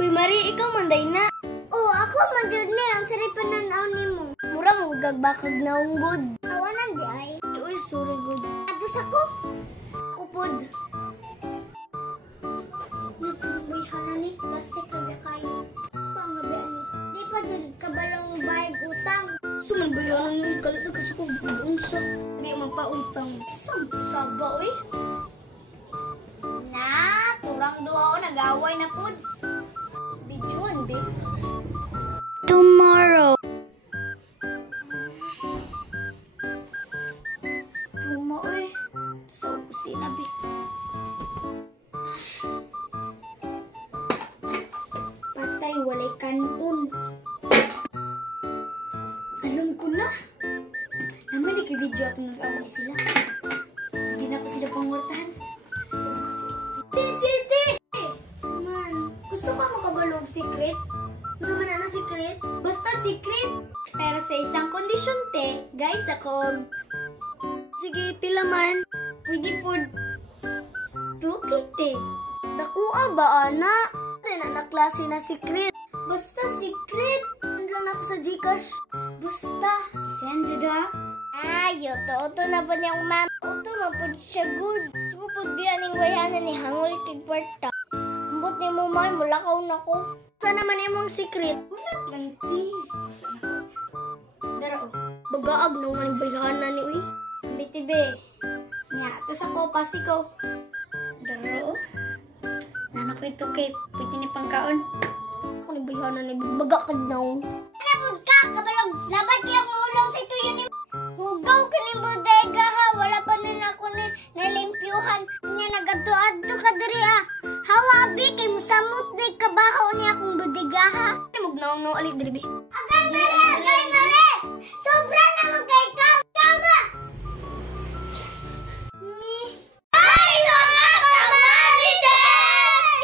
Uy, Mari, ikaw manday na. Oh, ako man jud ni ang sarap pananaw nimo. Murang gagbakag na unggod. Awanan di ay. Uy, sorry good. Adus ako. Kupod. May hanani plastic ra kayo. Pangabi ani. Di pa jud kabalong bayad utang. Suman ba yun ang kalit na kasi kong unsa? Hindi magpautang. Saba, uy. Na, turang duwa o nag-away na pod. Bijuan, be. Tomorrow. Tuma, uy. So, kusina, be. Patay, walay kanton. Alam ko na. Naman di video at nag-away sila. Hindi na pa sila pangwartahan. Titi! Man, gusto ka makabalog secret? Gusto mo na secret? Basta secret! Pero sa isang kondisyon, te, guys, ako... Sige, pila man. Pwede po... Dukit, te. Dakua ba, ana? Na klase na secret. Basta secret. Lang ako sa Gcash. Basta. Send ha? Ayo, to na po niyang ma'am. Oto na po siya good. Supod biya ning wayanan ni hangol kay kwarta. Ambot ni mo may mulakaw na ko. Saan naman imong secret? Wala lang, ti. Dara, oh. Bagaag na mga bayhanan ni, uy. Bitibe. Nya, ito sa kopas ikaw. Dara, oh. Nanak ito kay pwede ni pangkaon. Ako ni bayhanan ni bagakad na, oh. Napod ka, kabalog. Labat kaya mo ulong sa ito yun ni... Hugaw ka ni bodega ha. Wala pa na ako ni nalimpyuhan. Nya nagato-adto ka diri ha. Hawa abi kay musamot di kabahaw ni akong bodega ha. Magnaw-naw alit diri, be. Agay mare! Sobra na mo kay ka. Kaba! Ni... Ay, mga kamarites!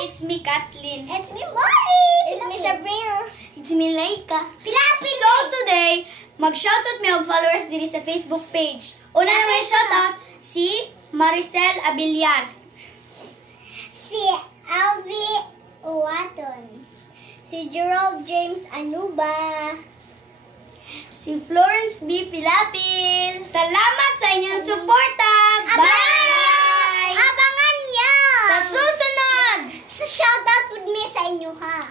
It's me, Kathleen. It's me, Mari! It's me, Sabrina. It's me, Laika. Pilapit! So today, mag-shoutout may followers diri sa Facebook page. Una na may shoutout si Maricel Abiliar. Si Alvi Uwaton. Si Gerald James Anuba. Si Florence B. Pilapil. Salamat sa inyong suporta. Bye! Abangan niyo! Sa susunod! Sa shoutout with me sa inyo ha.